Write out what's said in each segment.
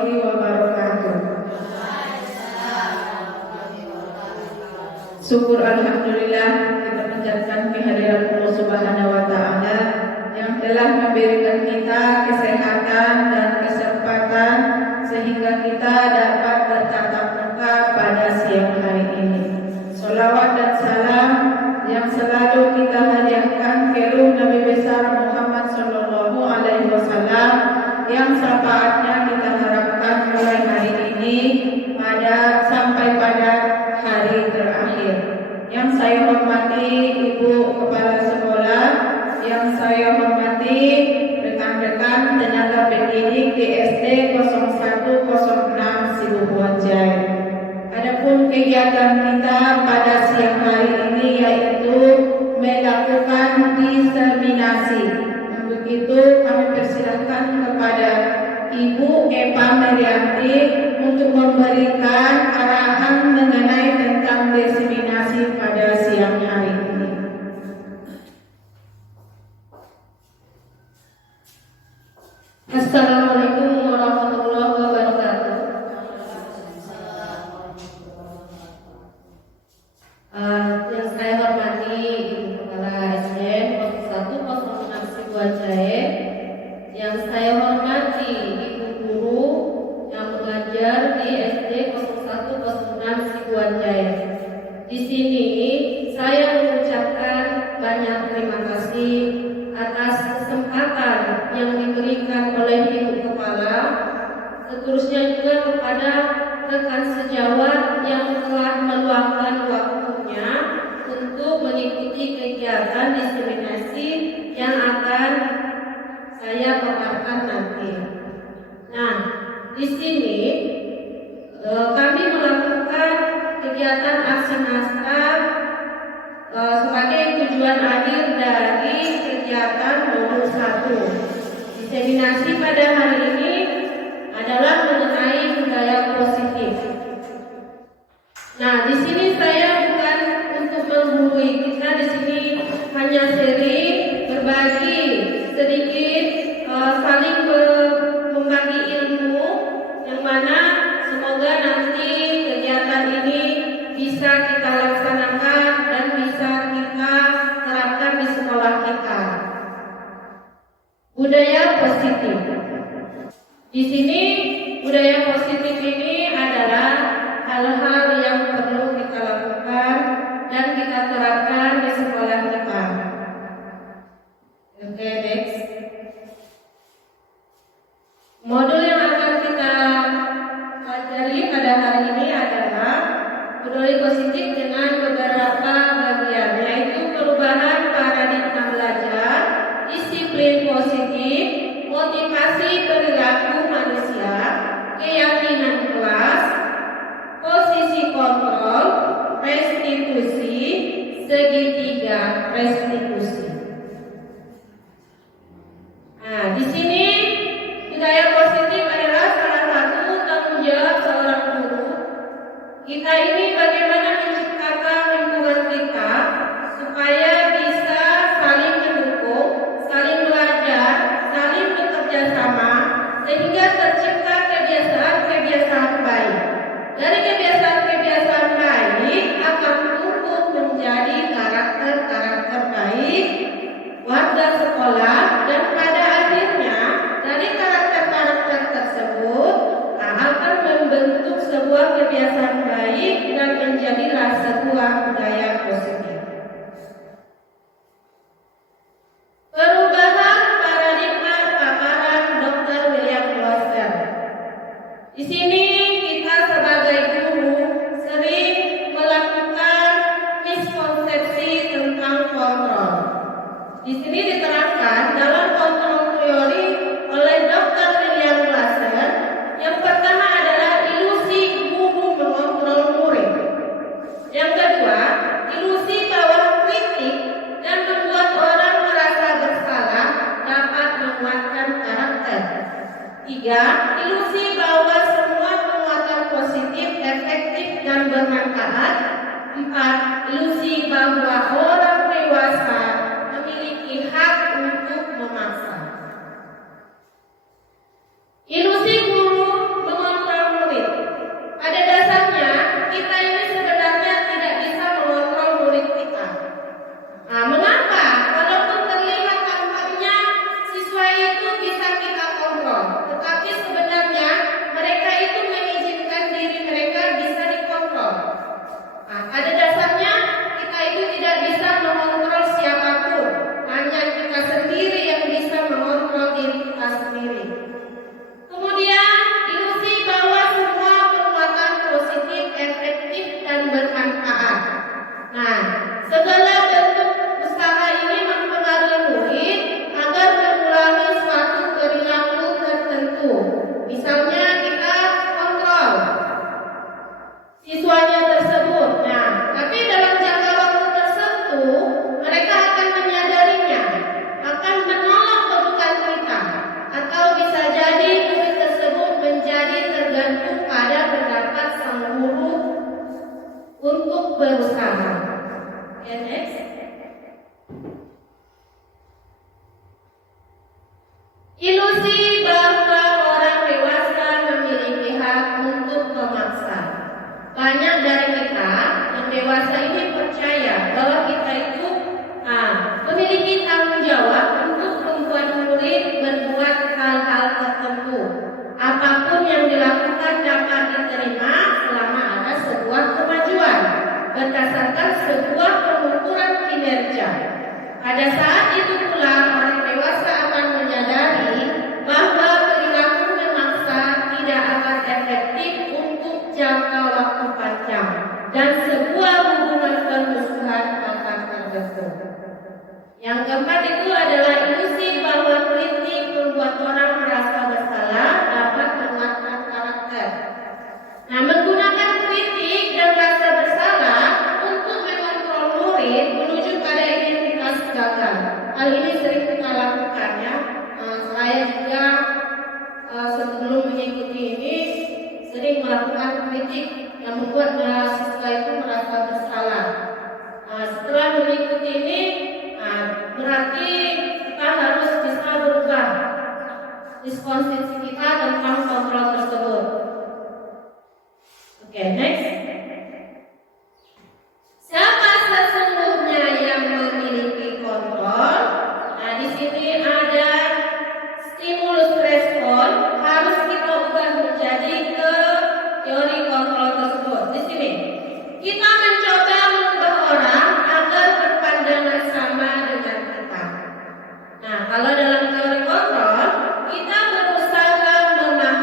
warahmatullahi wabarakatuh. Syukur alhamdulillah kita mengucapkan kehadiran Allah Subhanahu wa taala yang telah memberikan kita kesehatan dan kesempatan sehingga kita dapat bertatap muka pada siang hari ini. Sholawat dan salam yang selalu kita hadiahkan ke ruh Nabi besar Muhammad sallallahu alaihi wasallam yang syafaatnya kita harapkan mulai hari ini sampai pada hari terakhir. Yang saya hormati Ibu Kepala Sekolah, yang saya hormati rekan-rekan tenaga pendidik di SD 0106 Sibuhuanjai. Adapun kegiatan kita pada siang hari ini yaitu melakukan diseminasi. Untuk itu kami persilahkan kepada Ibu Eva Merianti untuk memberikan arahan mengenai tentang diseminasi pada siang hari ini. Assalamualaikum warahmatullahi wabarakatuh. Yang saya hormati Ibu Kepala SDN 0106 Sibuanjai, yang saya hormati Ibu Guru yang mengajar di SD 0106 Sibuanjai. Di sini saya mengucapkan banyak terima kasih atas kesempatan yang diberikan oleh Ibu Kepala, seterusnya juga kepada rekan sejawat yang telah meluangkan waktunya untuk mengikuti kegiatan diseminasi yang akan saya paparkan nanti. Nah, di sini kami melakukan kegiatan aksi naskah sebagai tujuan akhir dari kegiatan modul 1. Diseminasi pada hari ini adalah mengenai budaya positif. Nah, di sini saya bukan untuk menggurui, kita di sini hanya sharing, berbagi sedikit, saling membagi ilmu, yang mana semoga nanti kegiatan ini bisa kita laksanakan dan bisa kita terapkan di sekolah kita. Budaya positif. Di sini budaya positif ini adalah hal-hal yang perlu kita lakukan dan kita terapkan di sekolah kita. Oke, next. Modul yang akan kita pelajari pada hari ini adalah budaya positif dengan beberapa bagian, yaitu perubahan paradigma belajar, disiplin positif, motivasi perilaku manusia, keyakinan kelas, posisi kontrol, restitusi, segitiga restitusi. Nah, di sini budaya positif adalah salah satu tanggung jawab seorang guru. Kita ini bagaimana menciptakan lingkungan kita supaya bisa saling mendukung, saling belajar, saling bekerja sama, sehingga tercipta kebiasaan-kebiasaan baik. Dari kebiasaan-kebiasaan baik akan tumbuh menjadi karakter-karakter baik warga sekolah, dan pada akhirnya dari karakter-karakter tersebut akan membentuk sebuah kebiasaan baik dan menjadilah sebuah budaya positif. Perubahan paradigma paparan Dr. William Glasser. Di sini kita sebagai guru sering melakukan miskonsepsi tentang kontrol. Di sini diterapkan dalam kontrol teori oleh Dr. William Glasser. Yang pertama adalah ilusi guru mengontrol murid. Yang kedua, ilusi bahwa kritik dan membuat orang merasa bersalah dapat menguatkan karakter. 3. Ilusi bahwa semua penguatan positif efektif dan bermanfaat. 4. Ilusi bahwa orang dewasa memiliki hak untuk memaksa. Ilusi guru Ilusi bahwa orang dewasa memiliki hak untuk memaksa. Banyak dari kita yang dewasa ini percaya bahwa kita itu memiliki tanggung jawab untuk membuat murid berbuat hal-hal tertentu. Apapun yang dilakukan dapat diterima selama ada sebuah kemajuan berdasarkan sebuah pengukuran kinerja. Pada saat itu pula orang dewasa akan menyadari bahwa perilaku memaksa tidak akan efektif untuk jangka waktu panjang dan sebuah hubungan permusuhan akan terbentuk. Yang keempat itu adalah ilusi bahwa kritik membuat orang merasa bersalah dapat menguatkan karakter. Nah, menggunakan kritik dan rasa bersalah untuk mengontrol murid menuju pada identitas gagal. Hal ini sering kita lakukan ya. Saya juga sebelum mengikuti ini sering melakukan kritik yang membuat mahasiswa itu merasa bersalah. Setelah mengikuti ini, berarti kita harus bisa berubah responsif kita tentang kontrol tersebut. Oke, next. Siapa sesungguhnya yang memiliki kontrol? Nah, di sini ada stimulus respon, harus kita ubah menjadi ke teori kontrol tersebut. Di sini kita mencoba mengubah orang agar berpandangan sama dengan kita. Nah, kalau dalam teori kontrol, kita berusaha memahami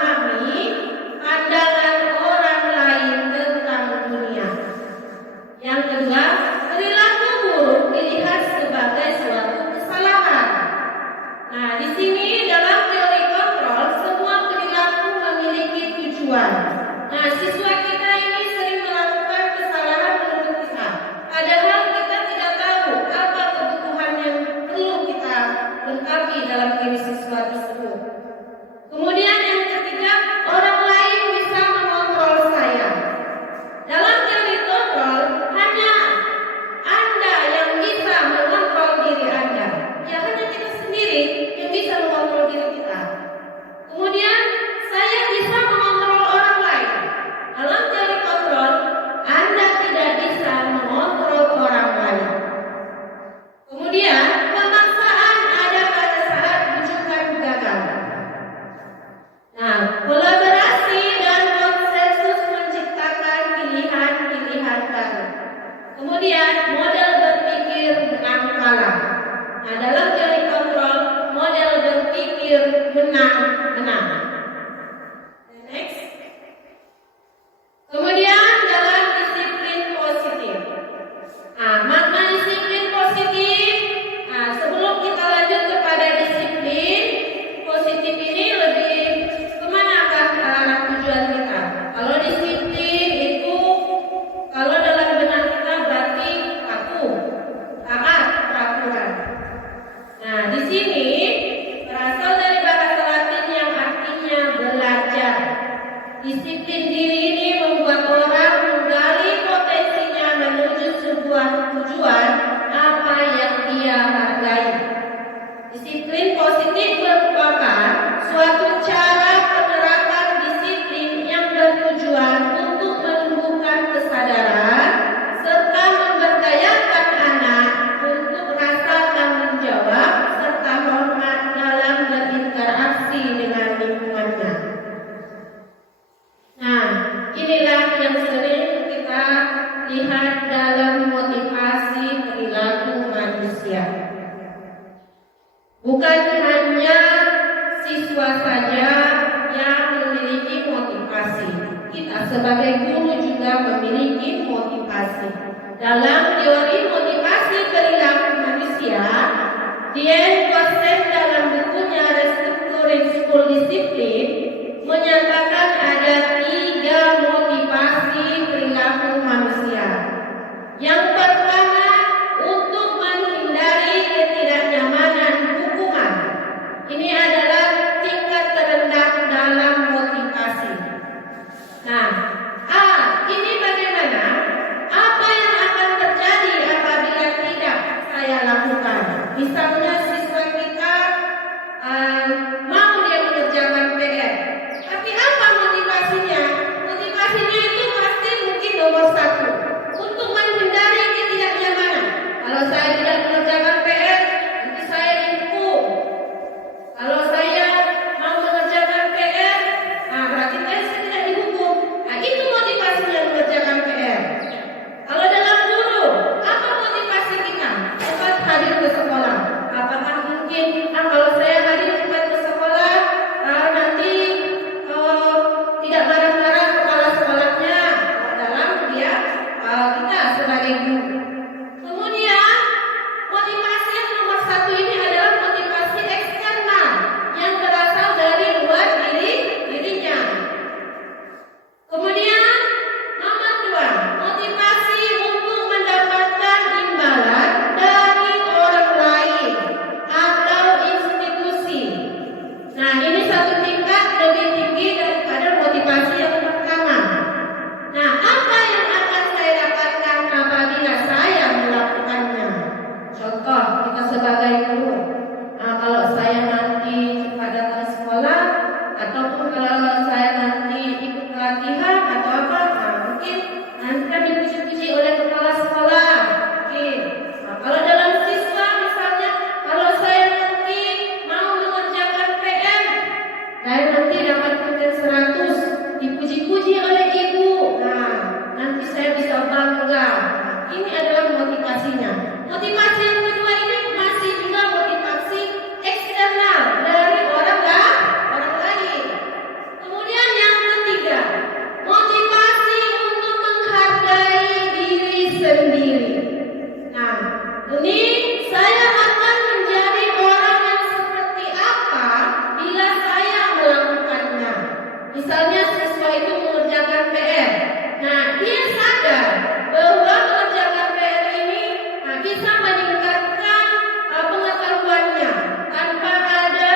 bisa meningkatkan pengetahuannya tanpa ada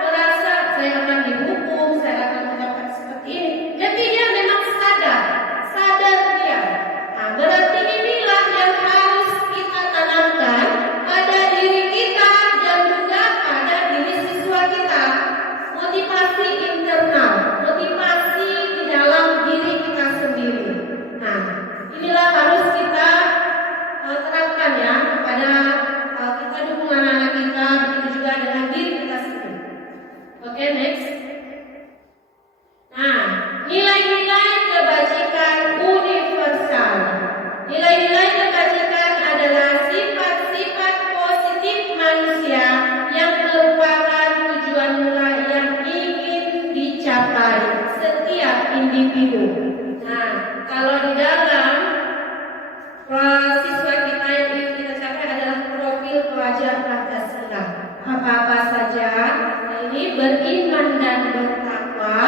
merasa saya akan dihukum, saya akan mendapat seperti ini. Jadi dia memang sadar dia. Nah, berarti inilah yang harus kita tanamkan pada diri kita dan juga pada diri siswa kita. Motivasi internal, motivasi di dalam diri kita sendiri. Nah, inilah harus kita terapkan ya kepada kita dukung anak-anak kita, begitu juga dengan diri kita sendiri. Oke, next. Nah, nilai-nilai kebajikan universal. Nilai-nilai kebajikan adalah sifat-sifat positif manusia yang merupakan tujuan mula yang ingin dicapai setiap individu. Nah, kalau di dalam siswa kita yang ingin kita capai adalah profil pelajar Pancasila. Apa-apa saja, ini beriman dan bertakwa,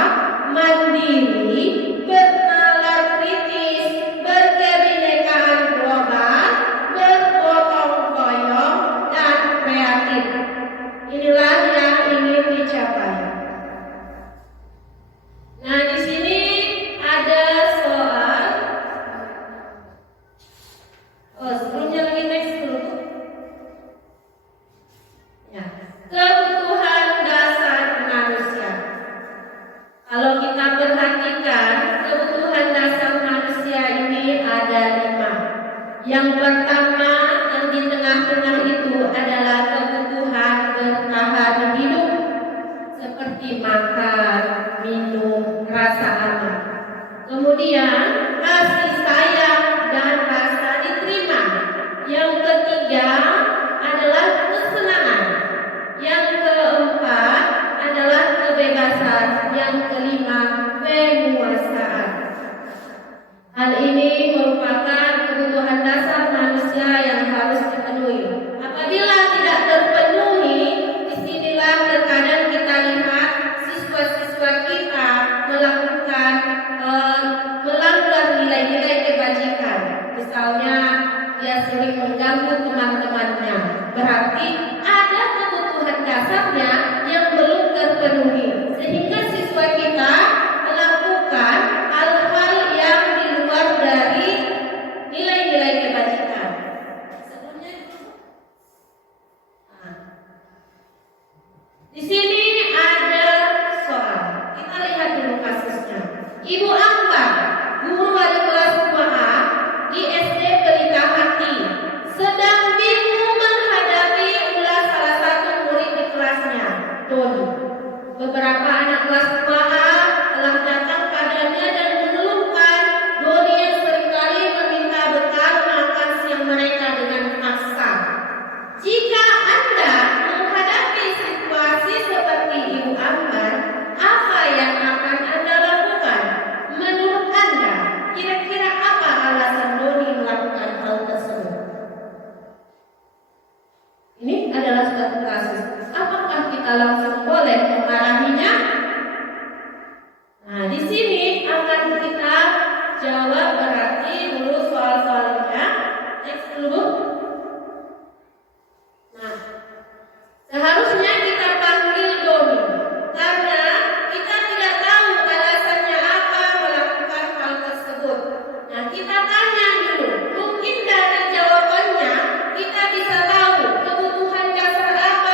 mandiri, bernalar kritis, berkebinekaan global, bergotong royong, dan kreatif. Inilah yang ingin dicapai. Nah, di sini ada soal. Sebelumnya lagi next dulu. Ya, kebutuhan dasar manusia. Kalau kita perhatikan, kebutuhan dasar manusia ini ada 5. Yang pertama, yang di tengah-tengah itu adalah kebutuhan bertahan hidup, seperti makan, minum, rasa aman. Kemudian kasih sayang dan rasa diterima. Yang ketiga adalah kesenangan. Yang keempat adalah kebebasan. Yang kelima penguasaan. Hal ini merupakan kebutuhan dasar manusia yang harus dipenuhi. Apabila tidak terpenuhi, disinilah terkadang kita lihat siswa-siswa kita melakukan melanggar nilai-nilai kebajikan. Misalnya dia sering mengganggu teman-temannya. Berarti ada kebutuhan dasarnya yang belum terpenuhi, sehingga siswa kita melakukan hal-hal yang di luar dari nilai-nilai kebajikan. Sebelumnya di sini ada soal. Kita lihat dulu kasusnya. Ibu Ambar, guru wali kelas 2A di SD Pelita Hati, sedang bingung menghadapi ulah salah satu murid di kelasnya, Doni. Beberapa anak kelas 2A telah datang padanya dan mengeluhkan Doni yang seringkali meminta bekal makan siang mereka dengan paksa. Jika Anda menghadapi situasi seperti Ibu Ambar, apa yang akan Anda lakukan? Menurut Anda, kira-kira apa alasan Doni melakukan hal tersebut? Ini adalah suatu kasus. Apakah kita langsung boleh memarahinya? Nah, di sini akan kita jawab berarti dulu soal-soalnya. Next dulu. Nah, seharusnya kita panggil Doni karena kita tidak tahu alasannya apa melakukan hal tersebut. Nah, kita tanya dulu. Mungkin dari jawabannya kita bisa tahu kebutuhan dasar apa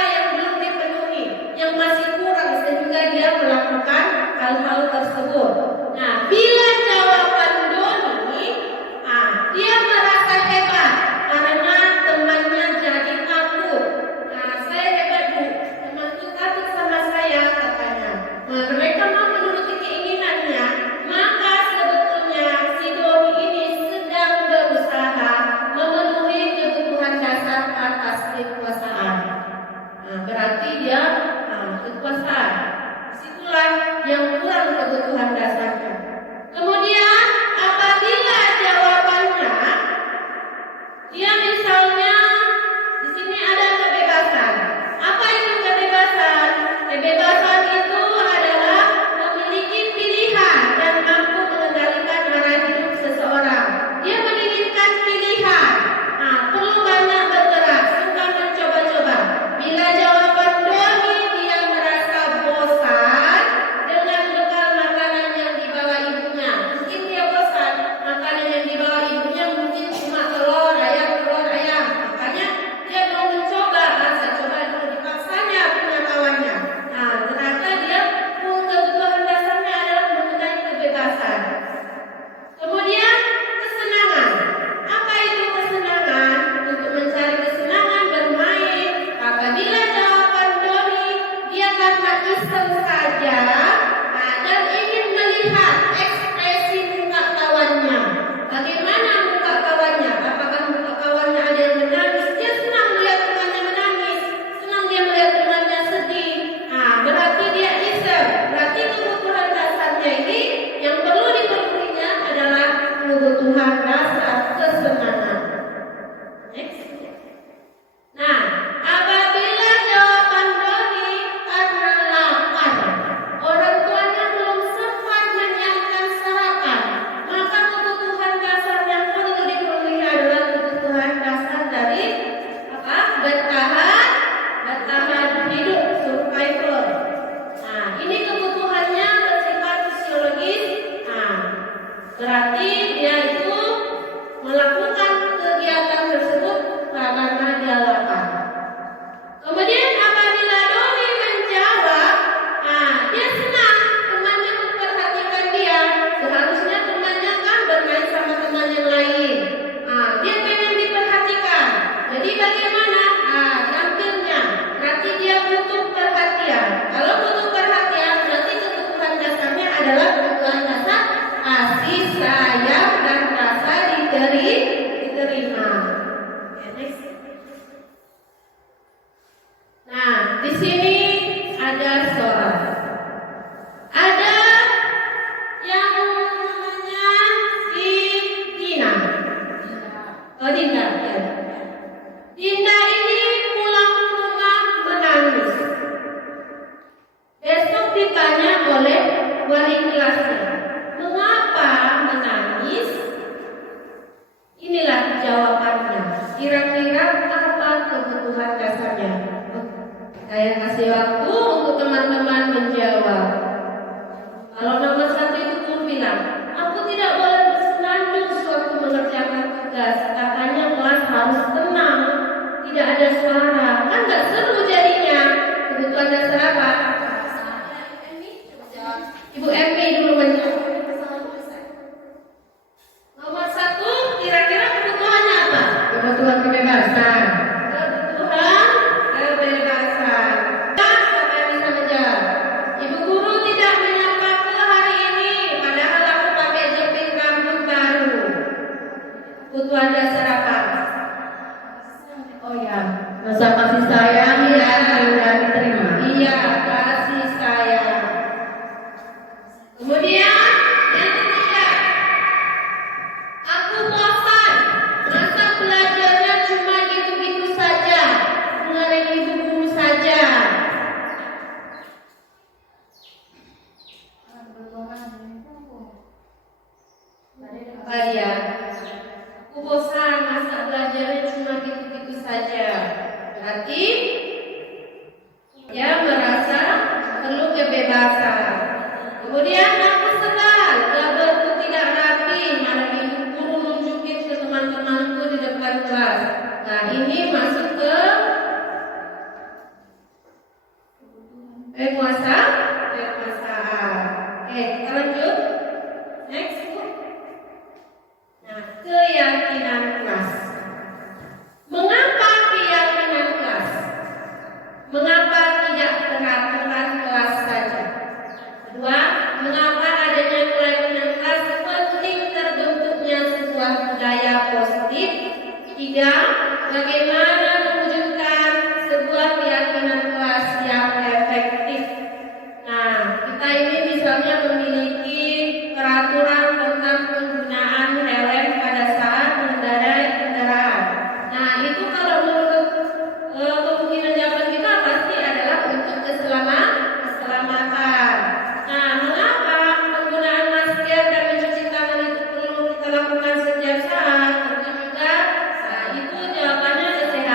di sini ada seorang. Ada yang namanya si Dina. Oh, Dinda. Ya. Dinda ini pulang ke rumah menangis. Besok ditanya oleh wali kelasnya, mengapa menangis? Inilah jawabannya. Kira-kira apa kebutuhan dasarnya? Saya kasih waktu untuk teman-teman menjawab. Kalau nomor 1 itu guru bilang, aku tidak boleh bersenandung sewaktu mengerjakan tugas. Katanya kelas harus tenang, tidak ada suara. Kan nggak seru jadinya. Kebutuhan dasar apa? Ibu Emi dulu menjawab. Nomor 1, kira-kira kebutuhannya apa? Kebutuhan kebebasan. Kebutuhan kebebasan. Siapa yang bisa menjawab? Ibu guru tidak menyapaku hari ini, padahal aku pakai jepit rambut baru. Kebutuhan dasar apa? Oh ya, rasa kasih sayang yang mudah diterima. Iya, kasih sayang. Kemudian yang ketiga, aku bosan. Masa belajarnya cuma gitu-gitu saja, mengenai ibu guru saja. Apa ya? Aku bosan, masa belajarnya cuma gitu-gitu saja. Berarti dia merasa perlu kebebasan. Kemudian aku sedar, gambarku tidak rapi, malah ibu guru nunjukin ke teman-temanku di depan kelas. Nah, ini masuk ke kekuasaan. Oke, kita lanjut. Next. Nah, keyakinan kelas. Mengapa keyakinan kelas? Mengapa tidak peraturan kelas saja? Kedua, mengapa adanya keyakinan kelas penting terbentuknya sebuah budaya positif? Tiga, bagaimana mewujudkan sebuah keyakinan kelas yang efektif? Nah, kita ini misalnya memiliki peraturan tentang penggunaan helm pada saat mengendarai kendaraan. Nah, itu kalau menurut kemungkinan jawaban kita pasti adalah untuk keselamatan. Nah, mengapa penggunaan masker dan mencuci tangan itu perlu kita lakukan setiap saat? Tentu juga, nah itu jawabannya kesehatan.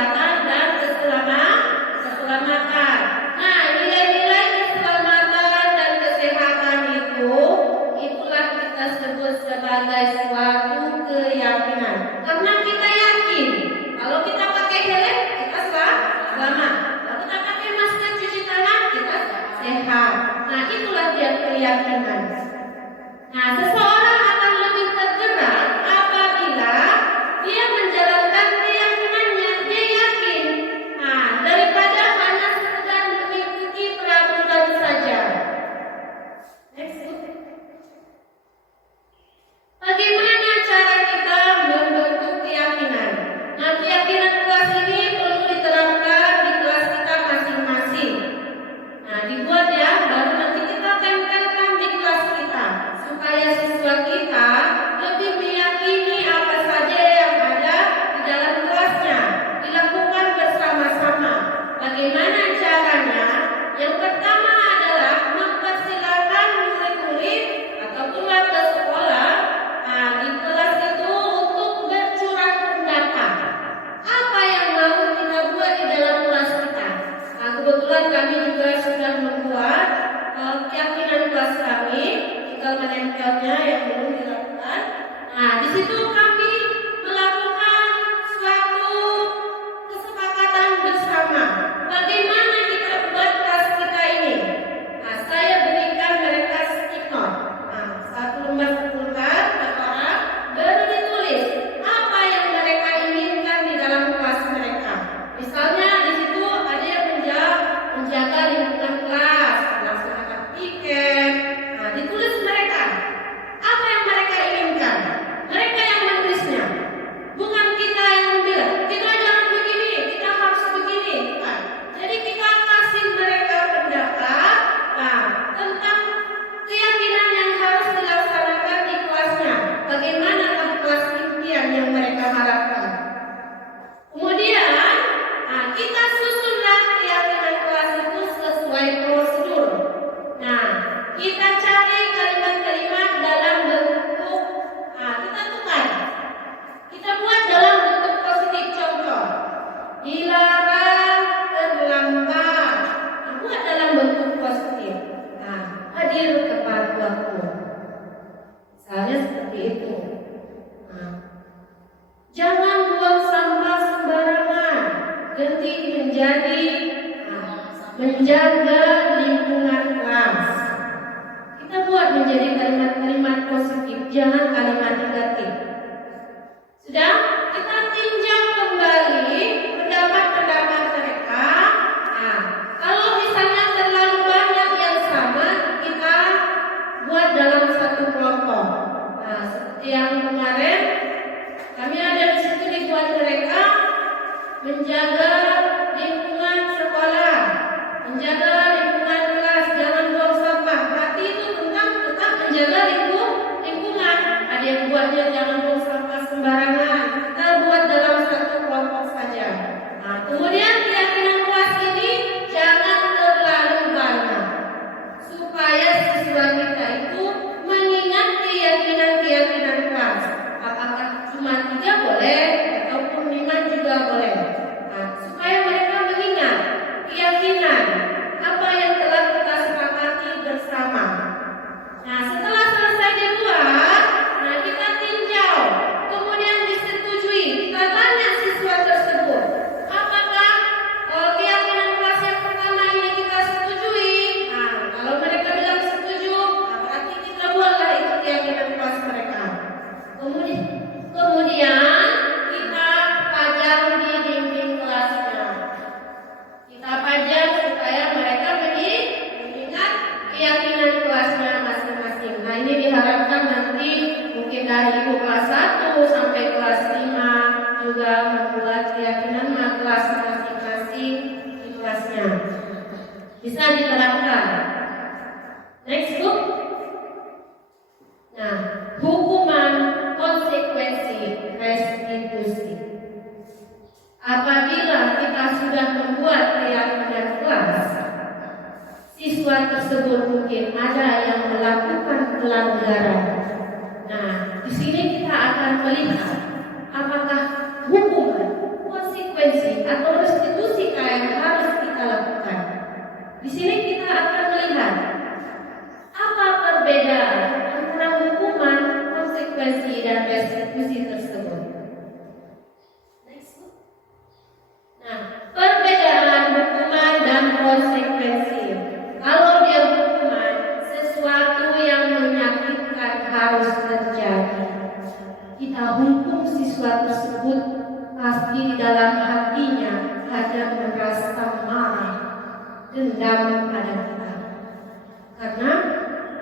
menjaga lingkungan kelas. Kita buat menjadi kalimat-kalimat positif, jangan kalimat negatif. Sudah? Kita tinjau kembali pendapat-pendapat mereka. Nah, kalau misalnya terlalu banyak yang sama, kita buat dalam satu kelompok. Nah, seperti yang kemarin, kami ada di situ dibuat mereka menjaga lingkungan sekolah, menjaga lingkungan kelas, jangan buang sampah. Berarti itu tentang tetap menjaga lingkungan. Ada yang buatnya jangan buang sampah sembarangan. Kita buat dalam satu kelompok saja. Nah, kemudian keyakinan kelas ini jangan terlalu banyak, supaya siswa kita itu mengingat keyakinan kelas. Apakah cuma 3 boleh ataupun 5 juga boleh. Nah, supaya mereka mengingat keyakinan apa yang telah kita sepakati bersama. Nah, setelah selesai dibuat, nah kita tinjau, kemudian disetujui. Kita tanya siswa tersebut, apakah keyakinan kelas yang pertama ini kita setujui? Nah, kalau mereka bilang setuju, nah berarti kita buatlah itu keyakinan kelas mereka. Kemudian kita pajang di dinding kelasnya. Kita pajang supaya mereka mengingat keyakinan kelasnya masing-masing. Nah, ini diharapkan nanti mungkin dari ibu kelas 1 sampai kelas 5 juga membuat keyakinan kelas masing-masing di kelasnya. Bisa diterapkan. Next book. Nah, hukuman, konsekuensi, restitusi. Apabila kita sudah membuat keyakinan kelas, siswa tersebut mungkin ada yang melakukan pelanggaran. Nah, di sini kita akan melihat apakah hukuman, konsekuensi atau restitusi yang harus kita lakukan. Di sini kita akan melihat apa perbedaan antara hukuman, konsekuensi dan restitusi tersebut. Nah, perbedaan hukuman dan konsekuensi. Kalau dia hukuman, sesuatu yang menyakitkan harus terjadi. Kita hukum siswa tersebut, pasti di dalam hatinya ada merasa marah, dendam pada kita. Karena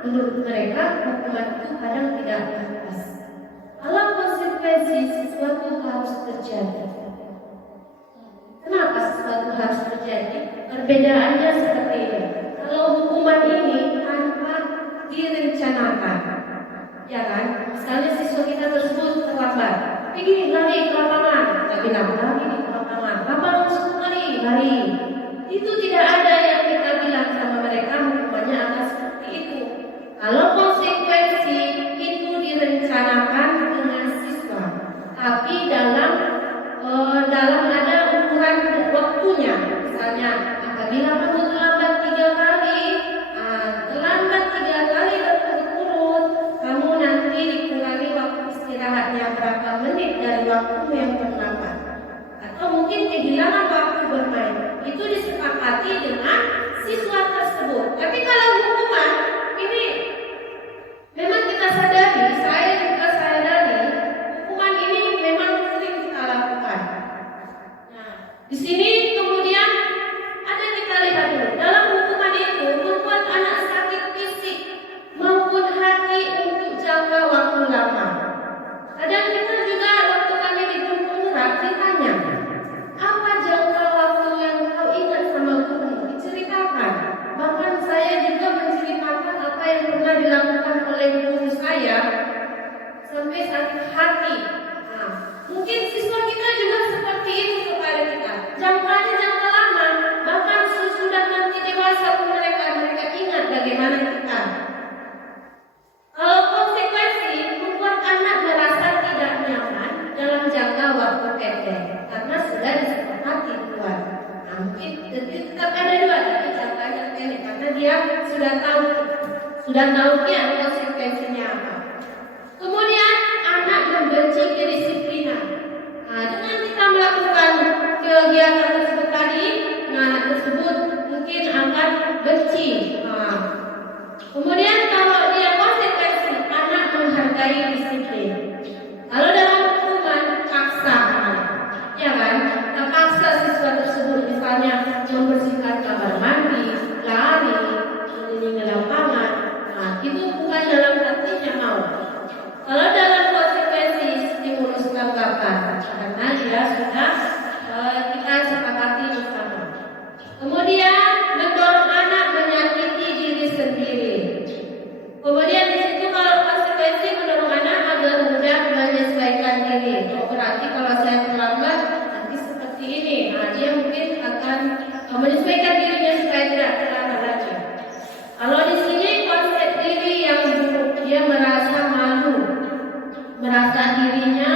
menurut mereka hukuman itu kadang tidak pantas. Kalau konsekuensi, sesuatu harus terjadi. Kenapa sesuatu harus terjadi? Perbedaannya seperti ini. Kalau hukuman ini tanpa direncanakan, ya kan? Misalnya siswa kita tersebut terlambat, pergi lari ke lapangan, kita bilang lari di lapangan, kapan langsung lari. Itu tidak ada yang kita bilang sama mereka hukumannya akan seperti itu. Kalau konsekuensi itu direncanakan dengan siswa, tapi dalam ada ukuran waktunya. Misalnya apabila kamu terlambat 3 kali berturut-turut, kamu nanti dikurangi waktu istirahatnya berapa menit dari waktu yang terlambat, atau mungkin kehilangan waktu bermain. Itu disepakati dengan siswa tersebut. Tapi kalau hukuman ini memang kita sadari, saya juga sadari, hukuman ini memang sering kita lakukan. Nah, di sini kemudian ada kita lihat dulu, dalam hukuman itu membuat anak sakit fisik maupun hati untuk jangka waktu lama. Kadang kita juga waktu kami di Gunung Merak ditanya, apa jangka waktu yang kau ingat sama guru? Diceritakan. Bahkan saya juga menceritakan apa yang pernah dilakukan oleh guru saya sampai sakit hati. Nah, mungkin siswa kita juga seperti itu kepada kita. Jangkanya jangka lama, bahkan sudah nanti dewasa pun mereka ingat bagaimana kita. Konsekuensi membuat anak merasa tidak nyaman dalam jangka waktu pendek karena sudah disepakati duluan. Nah, mungkin tetap ada dua, tapi jangkanya pendek karena dia sudah tahu konsekuensinya apa. Kemudian anak membenci kedisiplinan. Nah, dengan kita melakukan kegiatan tersebut tadi, nah tersebut mungkin menyesuaikan dirinya supaya tidak terlambat lagi. Kalau di sini konsep diri yang buruk, dia merasa malu, merasa dirinya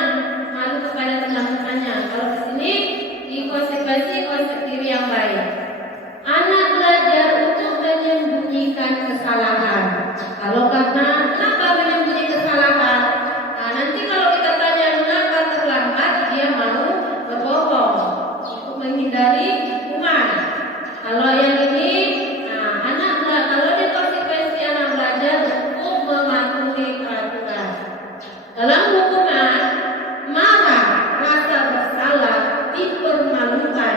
malu kepada teman-temannya. Kalau di sini di konsekuensi konsep diri yang baik. Anak belajar untuk menyembunyikan kesalahan. Kalau karena kenapa menyembunyi kesalahan? Nah, nanti kalau kita tanya mengapa terlambat, dia mau berbohong untuk menghindari hukuman. Kalau yang ini, kalau di konsekuensi anak belajar untuk mematuhi peraturan. Dalam hukuman, marah, rasa bersalah, dipermalukan,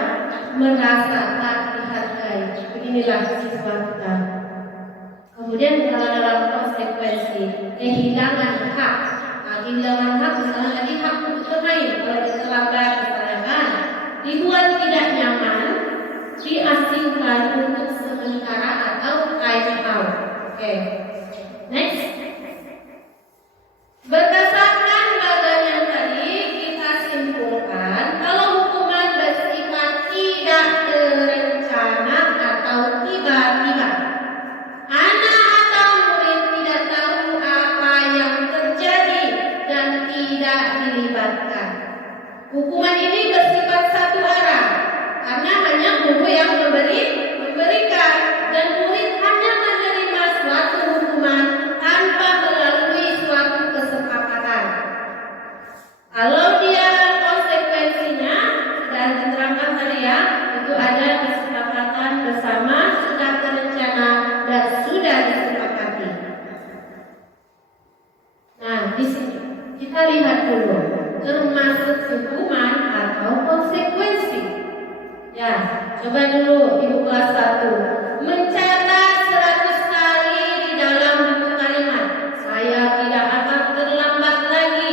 merasa tak dihargai. Beginilah siswa kita. Kemudian kalau dalam konsekuensi kehilangan hak, kehilangan hak misalnya tadi hak untuk bermain, kalau terlambat misalkan dibuat tidak nyaman, diasingkan untuk sementara atau time out. Oke. Next. Berdasarkan bagian yang tadi kita simpulkan kalau hukuman bersifat tidak terencana atau tiba-tiba. Anak atau murid tidak tahu apa yang terjadi dan tidak dilibatkan. Hukuman ini bersifat satu arah karena hanya guru yang memberikan dan murid hanya menerima suatu hukuman tanpa melalui suatu kesepakatan. Kalau dia konsekuensinya sudah diterangkan tadi ya, itu ada kesepakatan bersama, sudah terencana dan sudah disepakati. Nah, di sini kita lihat dulu termasuk hukuman atau konsekuensi. Ya, coba dulu Ibu kelas 1 mencatat 100 kali di dalam buku kalimat. Saya tidak akan terlambat lagi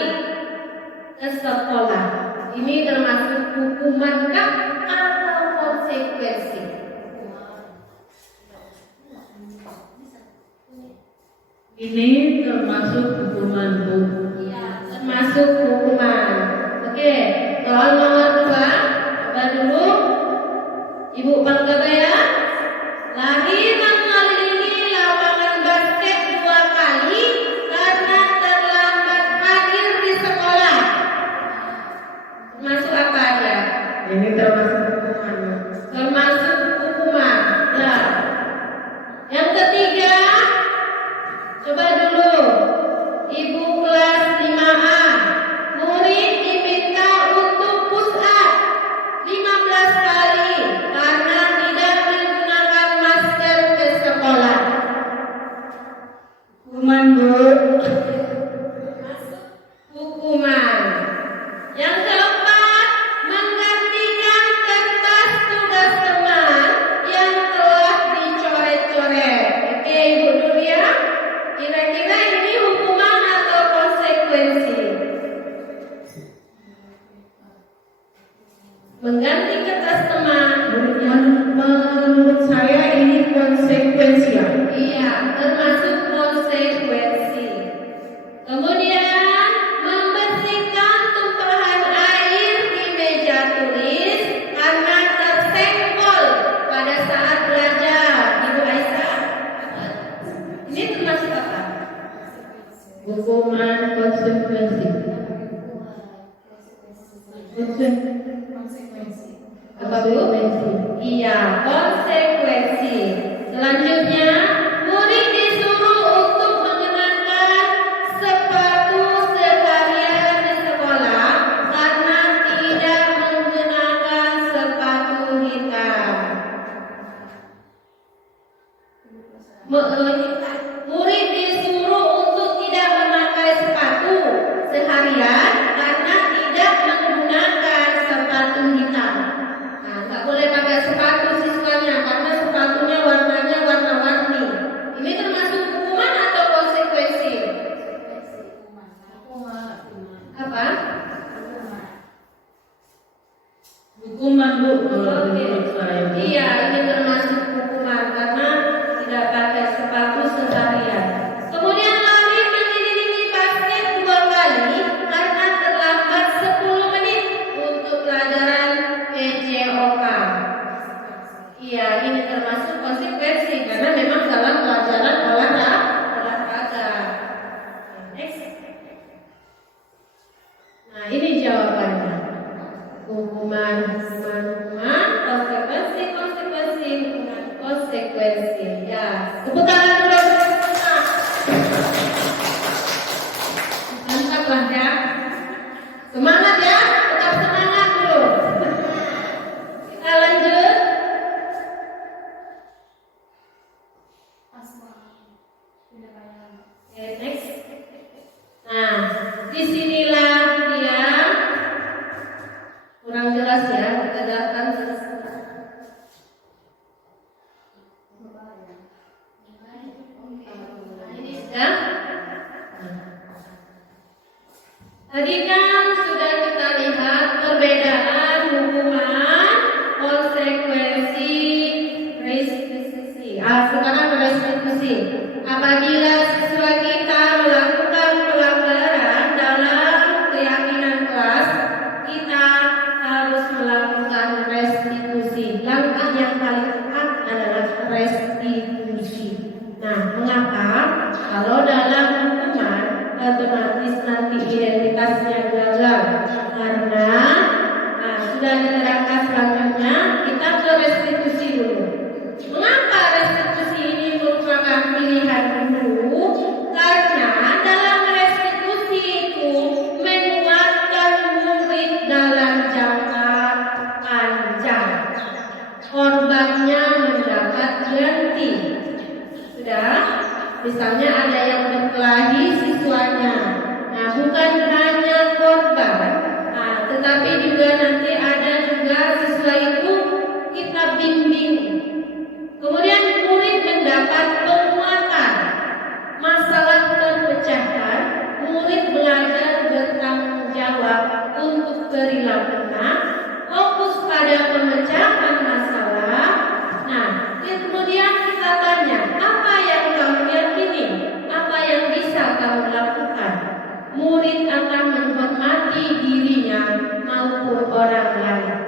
ke sekolah. Ini termasuk hukuman kah atau konsekuensi? Ini termasuk hukuman, Bu. Iya, termasuk hukuman. Oke, soal nomor 2, coba dulu Ibu Panggabaya. Lahir mengelilingi lapangan basket 2 kali karena terlambat hadir di sekolah. Termasuk apa ya? Ini termasuk hukuman. Termasuk hukuman. Ya. Yang ketiga, coba dulu Ibu kelas 5A. Murid diminta untuk push up 15 kali karena tidak menggunakan masker ke sekolah. Hukuman, Bu. Hukuman. Yang keempat, menggantikan kertas tugas teman yang telah dicoret-coret. Oke, Ibu dulu ya. Kira-kira ini hukuman atau konsekuensi? Mengganti kertas teman. Menurut saya ini konsekuensi ya. Iya, termasuk konsekuensi. Kemudian membersihkan tumpahan air di meja tulis karena tersenggol pada saat belajar. Ibu Aisyah, ini termasuk apa? Hukuman konsekuensi. Apa Bu? Iya, konsekuensi. Selanjutnya, murid disuruh untuk mengenakan sepatu seharian di sekolah karena tidak menggunakan sepatu hitam. Murid disuruh untuk tidak memakai sepatu seharian karena tidak menggunakan sepatu hitam. Nah, nggak boleh pakai sepatu siswanya karena sepatunya warnanya warna-warni. Ini termasuk hukuman atau konsekuensi? Apa? Hukuman, Bu. Kalau menurut saya. Iya, ini termasuk hukuman karena tidak pakai sepatu Ini sudah. Tadi kan sudah kita lihat perbedaan hukuman, konsekuensi, restitusi. Sekarang restitusi. Apabila siswa kita melakukan pelanggaran dalam keyakinan kelas, kita harus melakukan restitusi. Langkah yang paling tepat adalah restitusi. Nah, mengapa? Kalau dalam hukuman otomatis nanti identitasnya gagal karena sudah diterangkan selanjutnya kita ke restitusi dulu. Mengapa restitusi ini merupakan pilihan dulu? Karena dalam restitusi itu menguatkan murid dalam jangka panjang. Korbannya mendapat ganti. Sudah, misalnya ada yang berkelahi siswanya. Nah, bukan hanya korban, tetapi juga nanti ada juga siswa itu kita bimbing. Kemudian murid mendapat penguatan, masalah terpecahkan, murid belajar bertanggung jawab untuk perilakunya, fokus pada pemecahan masalah. Nah, kemudian kita tanya, apa yang kamu yakini? Apa yang bisa kamu lakukan? Murid akan menghormati dirinya maupun orang lain.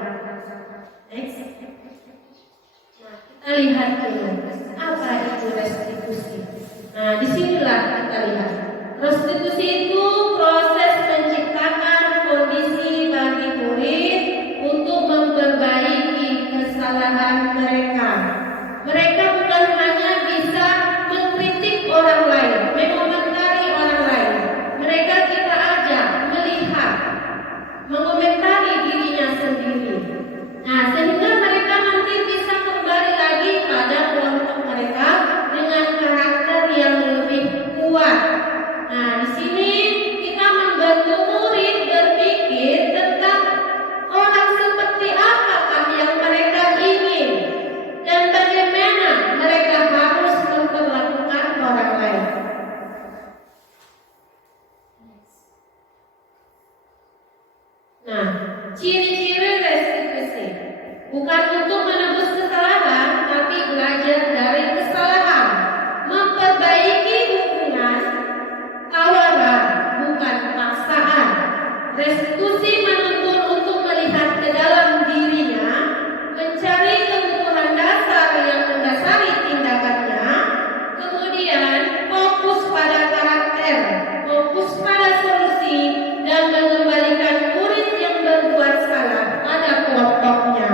Next. Nah, kita lihat dulu apa itu restitusi. Nah, disinilah kita lihat. Restitusi itu proses menciptakan kondisi bagi murid untuk memperbaiki kesalahan mereka. Mereka bukan hanya bisa mengkritik orang lain, mengomentari orang lain. Mereka kita ajak melihat, mengomentari dirinya sendiri. Nah, sehingga mereka nanti bisa kembali lagi pada kelompok mereka dengan karakter yang lebih kuat. Nah, di sini kita membantu murid berpikir tentang orang seperti apakah yang mereka ingin dan bagaimana mereka harus memperlakukan orang lain. Nah, ciri-ciri restitusi bukan untuk menebus kesalahan, tapi belajar dari kesalahan, memperbaiki hubungan, tawaran, bukan paksaan. Restitusi menuntut untuk melihat ke dalam dirinya, mencari kebutuhan dasar yang mendasari tindakannya, kemudian fokus pada karakter, fokus pada solusi, dan mengembalikan murid yang berbuat salah pada kelompoknya.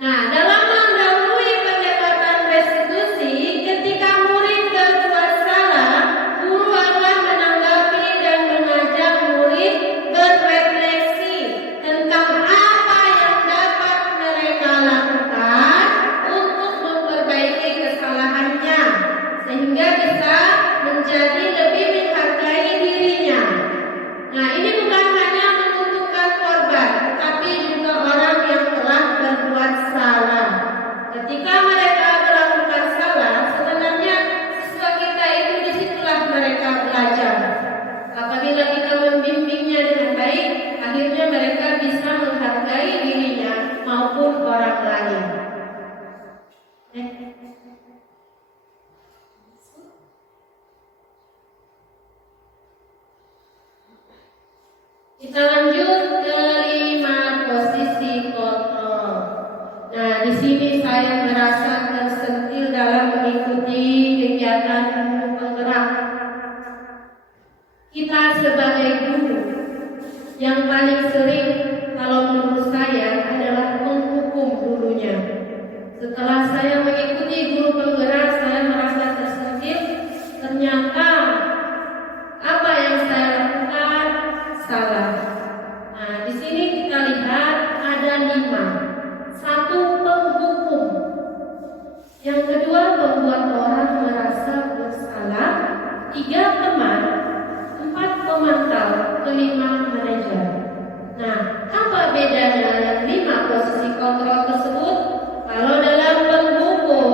Nah, dalam mendahului pendekatan restitusi, ketika murid berbuat salah, guru akan menanggapi dan mengajak murid berefleksi tentang apa yang dapat mereka lakukan untuk memperbaiki kesalahannya, sehingga bisa menjadi lebih menghargai dirinya. Nah, ini bukan hanya menentukan korban, tetapi juga orang yang telah berbuat salah. Ketika mereka melakukan salah, sebenarnya siswa kita itu disitulah mereka belajar. Apabila kita membimbingnya dengan baik, akhirnya mereka bisa menghargai dirinya maupun orang lain. Kita lanjut ke 5 posisi kontrol. Nah, di sini saya merasa tersentil dalam mengikuti kegiatan guru penggerak. Kita sebagai guru yang paling sering, kalau menurut saya, adalah menghukum gurunya. Setelah saya mengikuti guru penggerak, saya merasa tersentil. Ternyata apa yang saya lakukan salah. Nah, di sini kita lihat ada 5. 1, penghukum. Yang kedua, membuat orang merasa bersalah. 3, teman. 4, pemantau. 5, manajer. Nah, apa bedanya yang 5 posisi kontrol tersebut? Kalau dalam penghukum,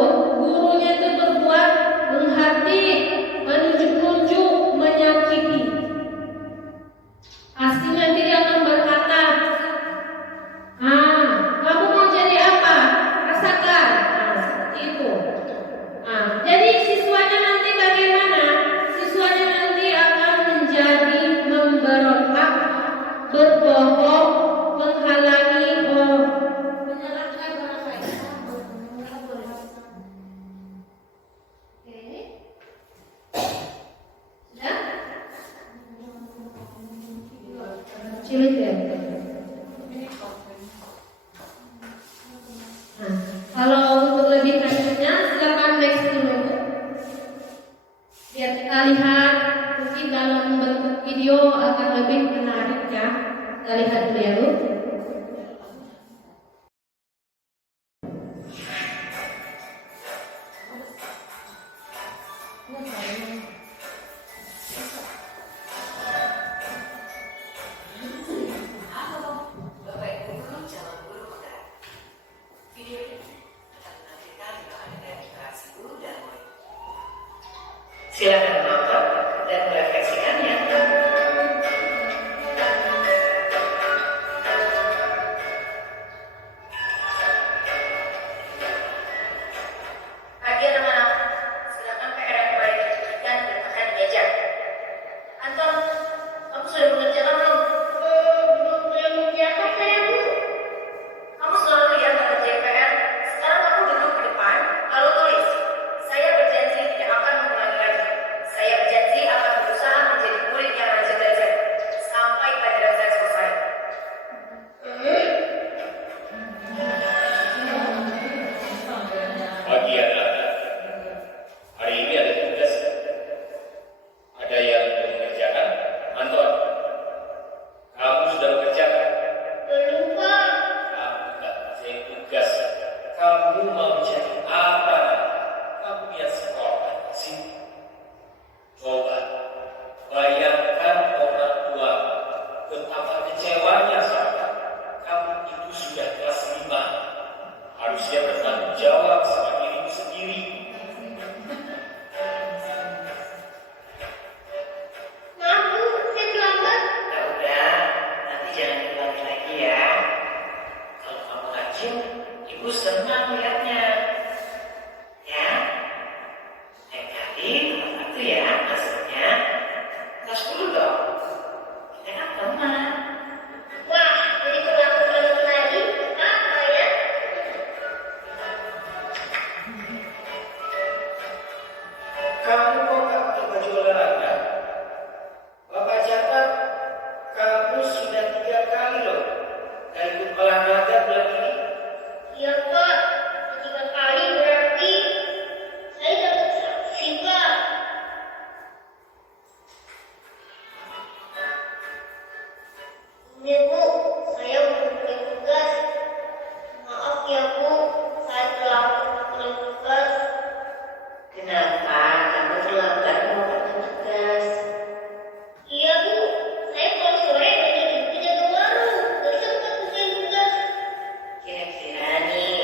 sudah kelas 5. Harusnya bertanggung jawab sama dirimu sendiri. Maaf Bu, saya terlambat. Ya udah, nanti jangan diulangi lagi ya. Kalau kamu rajin, ibu senang lihatnya. Ya, lain kali tepat waktu ya masuknya. Kelas 10 dong. Kita kan teman. Wah, jadi kalau aku terlambat lagi, apa ya? Kamu kok gak pakai baju olahraga? Bapak catat, kamu sudah 3 kali loh gak ikut olahraga bulan ini. Iya Pak, 3 kali berarti saya dapat sanksi Pak. Ini Bu, saya belum punya tugas. Maaf ya Bu, saya terlambat punya tugas. Kenapa kamu terlambat melakukan tugas? Iya Bu, saya kalau sore banyak penjaga warung, gak sempat kerjain tugas. Kira-kira nih,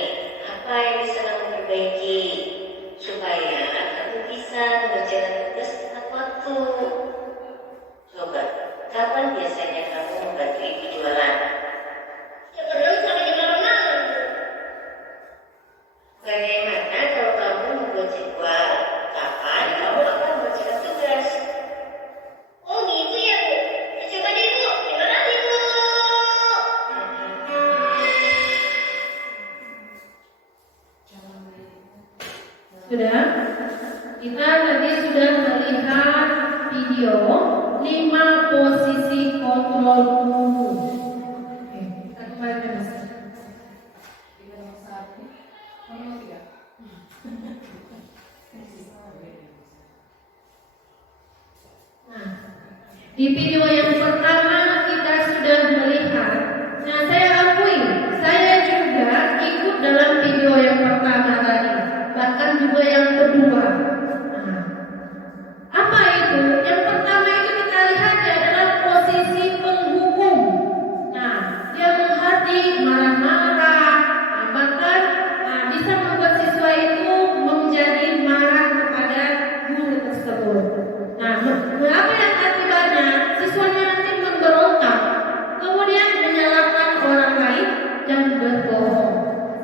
apa yang bisa kamu perbaiki supaya kamu bisa mengerjakan tugas tepat waktu? Coba, kapan biasanya kamu membantu ibu jualan? Ya kadang sampai jam malam-malam Bu. Bagaimana kalau kamu membuat jadwal? Kapan kamu akan mengerjakan tugas? Oh gitu ya Bu, saya coba deh Bu, terima kasih Bu. Sudah? Kita tadi sudah melihat video 5 posisi kontrol tubuh. Oke, kita kembali ke Mas. Nah, di video yang pertama kita sudah melihat. Nah, saya akui, saya juga ikut dalam video yang pertama tadi, bahkan juga yang kedua. Nah, apa itu? Yang pertama itu kita lihat dia adalah posisi penghukum. Nah, dia menghati, marah-marah, bahkan bisa membuat siswa itu menjadi marah kepada guru tersebut. Nah, apa yang akibatnya? Siswanya nanti memberontak, kemudian menyalahkan orang lain dan berbohong.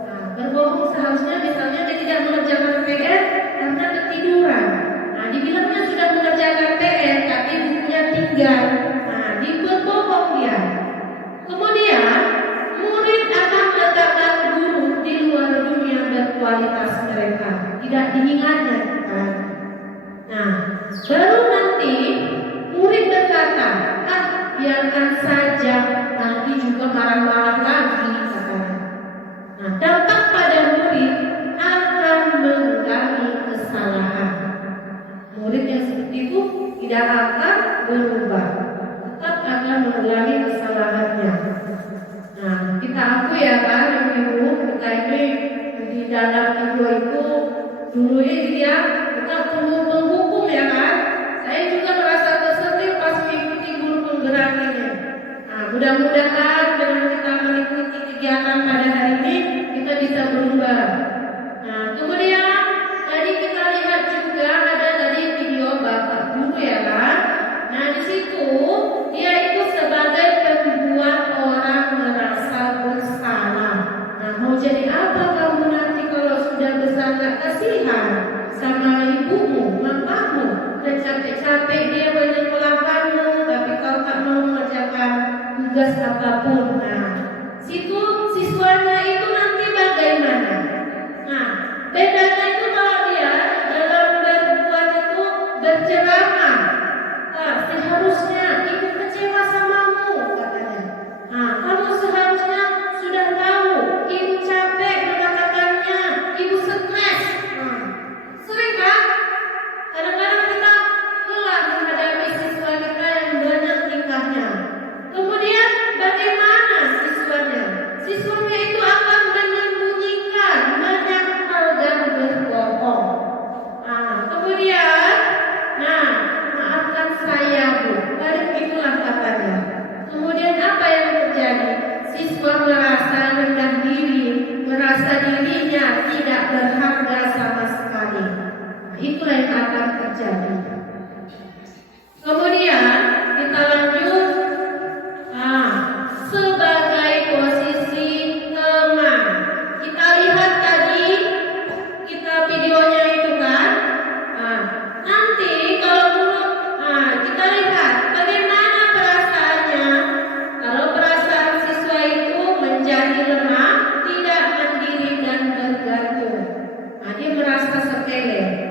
Nah, berbohong seharusnya misalnya dia tidak mengerjakan PR karena ketiduran. Nah, dibilangnya sudah mengerjakan PR tapi bukunya tinggal. Nah, berbohong dia. Kemudian murid akan meletakkan guru di luar dunia berkualitas mereka, tidak diingatnya. Nah, baru nanti murid berkata, biarkan saja, nanti juga marah-marah lagi katanya. Nah, dampak pada murid akan mengulangi kesalahan. Murid yang seperti itu tidak akan berubah, tetap akan mengulangi kesalahannya. Nah, kita akui ya kan, ibu kita ini di dalam video itu dulu dia tetap menghukum ya kan. Saya juga merasa tersentuh pas mengikuti guru penggerak ini. Nah, mudah-mudahan dengan kita mengikuti kegiatan pada hari ini kita bisa berubah. Nah, kemudian tadi kita lihat juga ada tadi video bapak guru ya kan. Nah, di situ dia itu sebagai pembuat orang merasa bersalah. Nah, mau jadi apa kamu nanti kalau sudah besar? Gak kasihan sama ibumu, bapakmu, dan capek-capek dia menyekolahkanmu, tapi kau tak mau mengerjakan tugas apapun. Nah, situ siswanya itu nanti bagaimana? Nah, bedanya itu kalau dia dalam berbuat itu berceramah. Nah, seharusnya ibu kecewa samamu katanya. Nah, kamu seharusnya sudah tahu ibu capek mengatakannya, ibu stres. Nah, sering kan? Kadang-kadang kita lelah menghadapi siswa kita yang banyak tingkahnya. Kemudian bagaimana terjadi. Kemudian kita lanjut sebagai posisi teman. Kita lihat tadi kita videonya itu kan. Nanti kalau kita lihat bagaimana perasaannya. Kalau perasaan siswa itu menjadi lemah, tidak mandiri dan bergantung. Dia merasa sepele.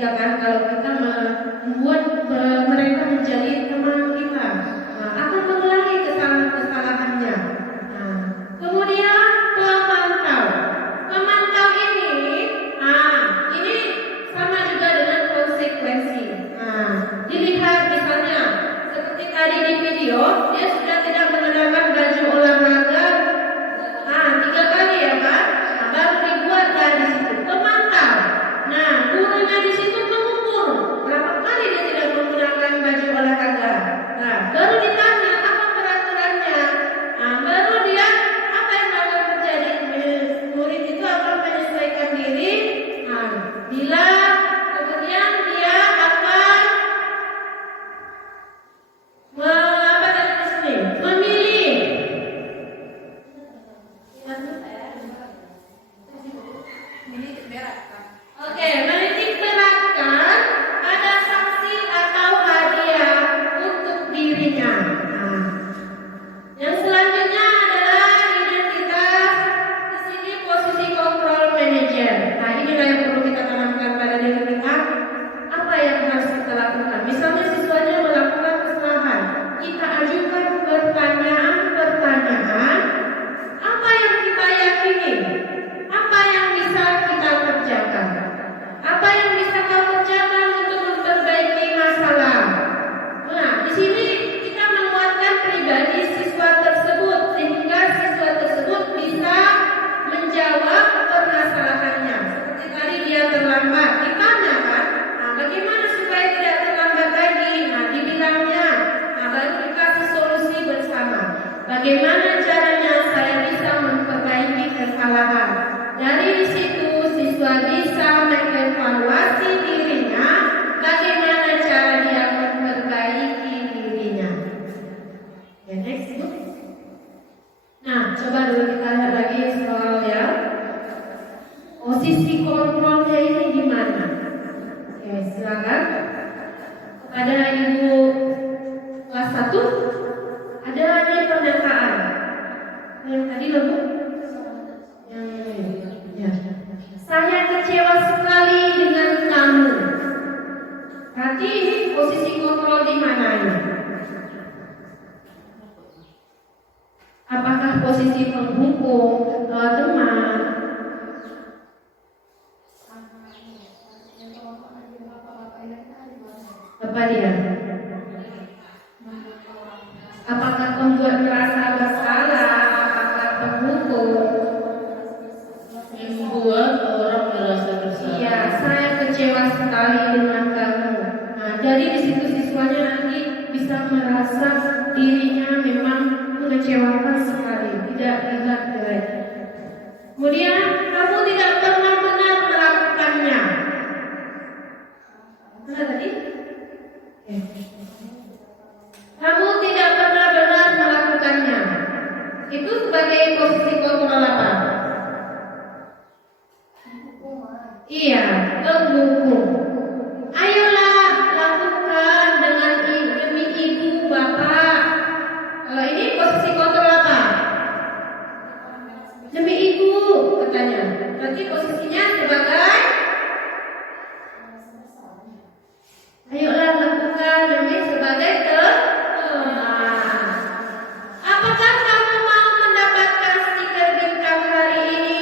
Ya kan, kalau kita membuat mereka menjadi teman kita, akan mengulangi kesalahan-kesalahannya. Kemudian pemantau ini sama juga dengan konsekuensi. Dilihat misalnya seperti tadi di video, dia sudah tidak mengenakan baju olahraga 3 kali ya Pak, baru dibuat dari situ pemantau. Gurunya di situ mengukur berapa kali dia tidak menggunakan baju olahraga. Baru ditanya apa peraturannya. Baru dia apa yang akan terjadi, murid itu akan menyesuaikan diri. Bila kemudian dia akan memilih. Oke, menitik beratkan ada sanksi atau hadiah untuk dirinya. Yang selanjutnya adalah identitas. Di sini posisi control manager. Inilah yang perlu kita tanamkan pada diri kita. Apa yang harus kita lakukan? Misalnya siswanya melakukan kesalahan, kita ajukan pertanyaan-pertanyaan. Apa yang kita yakini? Apa yang bisa kita kerjakan? Apa yang bisa kau kerjakan untuk memperbaiki masalah? Di sini kita menguatkan pribadi siswa tersebut sehingga siswa tersebut bisa menjawab permasalahannya. Seperti tadi dia terlambat, ditanya kan, bagaimana supaya tidak terlambat lagi? Dibilangnya, baru dikasih solusi bersama. Bagaimana caranya saya bisa memperbaiki kesalahan? Dari situ siswa bisa mengevaluasi dirinya, bagaimana cara dia memperbaiki dirinya. Next. Coba dulu kita lihat lagi soal ya. Posisi kontrolnya ini gimana? Oke, silakan. Kepada Ibu kelas 1 ada ini pernyataan. Yang tadi loh Bu. Saya kecewa sekali dengan kamu. Berarti ini posisi kontrol di mana ini? Apakah posisi penghukum, teman? Apa dia? Apakah pembuat merasa bersalah? Apakah penghukum? Membuat orang merasa bersalah. Iya, saya kecewa sekali dengan kamu. Jadi di situ siswanya nanti bisa merasa dirinya memang mengecewakan sekali, tidak lihat jelek. Kemudian kamu tidak pernah benar melakukannya. Mana tadi? Kamu tidak pernah benar melakukannya. Itu sebagai posisi kontrol apa? Iya, menghukum. Ayolah lakukan dengan demi ibu bapak. Kalau ini posisi kontrol apa? Demi ibu katanya. Berarti posisinya sebagai ayolah lakukan demi sebagai teman. Apakah kamu mau mendapatkan stiker bintang hari ini?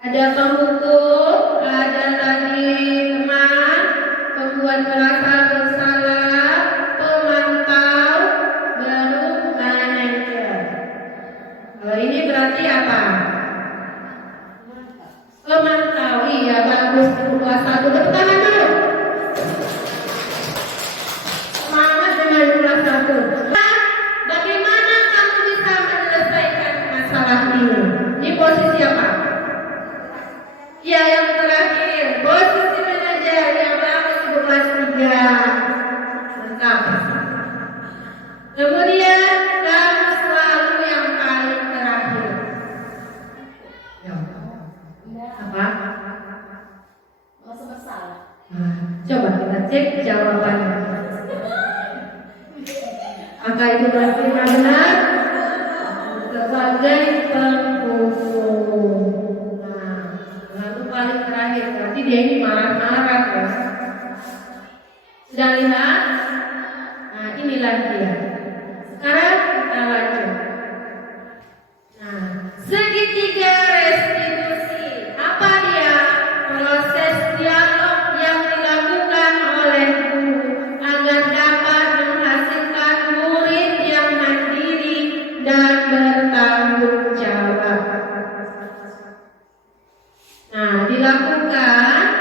Ada penghukum, ada lagi teman, pembuat merasa bersalah, pemantau, baru manajer. Kalau ini berarti apa? Pemantau, iya bagus. Kelas 1, tepuk tangan dulu. Semangat dengan kelas 1. Bagaimana kamu bisa menyelesaikan masalah ini? Ini posisi apa? benar-benar sebagai penghukum. Nah, lalu paling terakhir berarti dia ini marah-marah ya. Sudah lihat? Nah, inilah dia. Sekarang kita lanjut. Nah, segitiga restitusi. Apa dia? Proses dialog yang dilakukan oleh guru agar dapat menghasilkan murid yang mandiri dan bertanggung jawab. Nah,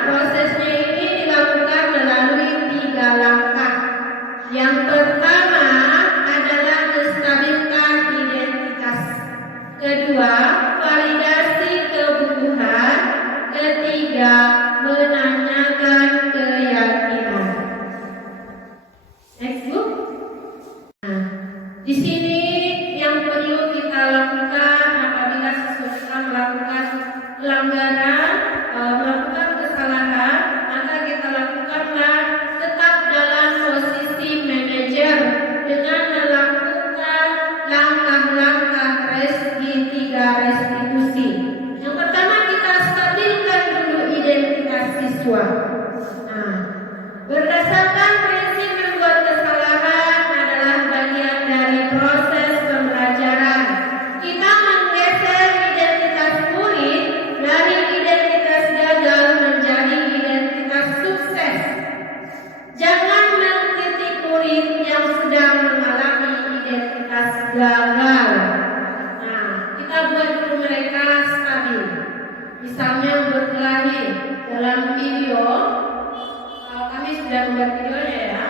prosesnya ini dilakukan melalui 3 langkah. Yang pertama adalah menstabilkan identitas. Kedua, validasi kebutuhan. Ketiga, menanyakan keyakinan. Next book. Nah, di sini yang perlu kita lakukan apabila seseorang melakukan pelanggaran, melakukan kesalahan, maka kita lakukanlah tetap dalam posisi manajer dengan melakukan langkah-langkah tiga restitusi. Yang pertama, kita stabilkan dulu identitas siswa. Nah, berdasarkan prinsip membuat kesalahan adalah bagian dari proses pembelajaran. Kita menggeser identitas murid dari identitas gagal menjadi identitas sukses. Jangan mengkritik murid yang sedang mengalami identitas gagal. Nah, kita buat dulu mereka stabil. Misalnya berkelahi dalam video, kami sudah membuat videonya ya,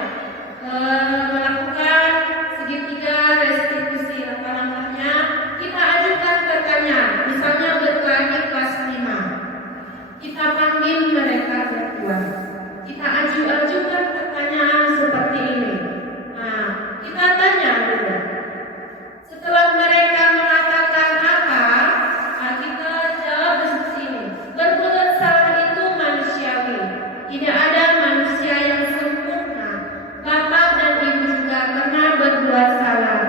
melakukan segitiga restitusi. Langkah-langkahnya kita ajukan pertanyaan. Misalnya berkelahi kelas 5, kita panggil mereka berdua. Kita ajukan pertanyaan seperti ini. Nah, kita tanya dulu. Setelah mereka mengatakan apa, kita jawab seperti ini. Berbuat salah itu manusiawi. Tidak ada manusia yang sempurna. Bapak dan Ibu juga pernah berbuat salah.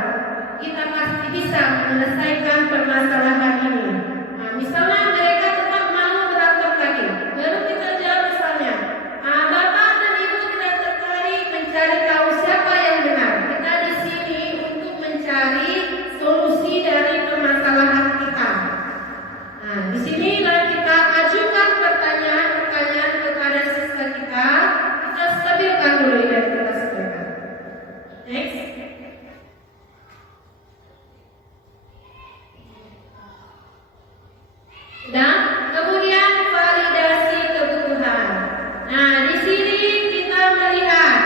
Kita pasti bisa menyelesaikan permasalahan ini. Nah, misalnya mereka tetap mau berantem lagi, baru kita jawab misalnya, Bapak dan Ibu tidak tertarik mencari tahu siapa yang benar. Kita di sini untuk mencari solusi dari permasalahan kita. Nah, di sinilah kita ajukan pertanyaan-pertanyaan kepada siswa kita. Kita stabilkan dulu identitas mereka. Next. Dan kemudian validasi kebutuhan. Nah, di sini kita melihat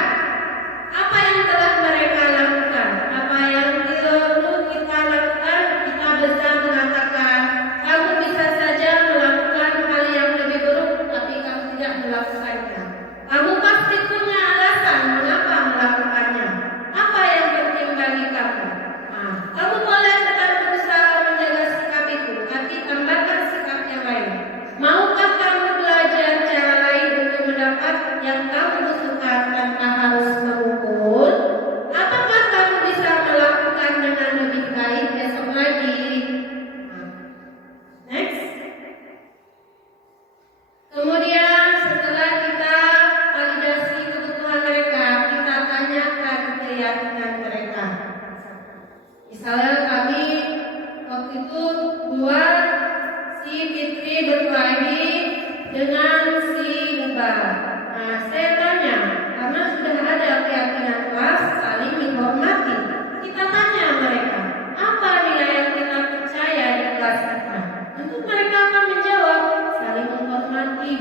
apa yang telah mereka lakukan, apa yang perlu kita lakukan. Kita bisa mengatakan, kamu bisa saja melakukan hal yang lebih buruk, tapi kamu tidak melakukannya. Kamu pasti punya alasan mengapa melakukannya. Apa yang penting bagi kamu? Nah, kamu boleh tetap berusaha menjaga sikap itu, tapi tambahkan sikap yang lain. Maukah kamu belajar cara lain untuk mendapat yang kamu butuhkan tanpa harus memukul? Apakah kamu bisa melakukan dengan lebih baik besok lagi? Next. Kemudian setelah kita validasi kebutuhan mereka, kita tanyakan keyakinan mereka. Misalnya kami waktu itu buat si Fitri berkelahi dengan si Ubah. Nah, saya tanya, karena sudah ada keyakinan kelas saling menghormati. Kita tanya mereka, apa nilai yang kita percaya di kelas kita? Tentu mereka akan menjawab, saling menghormati.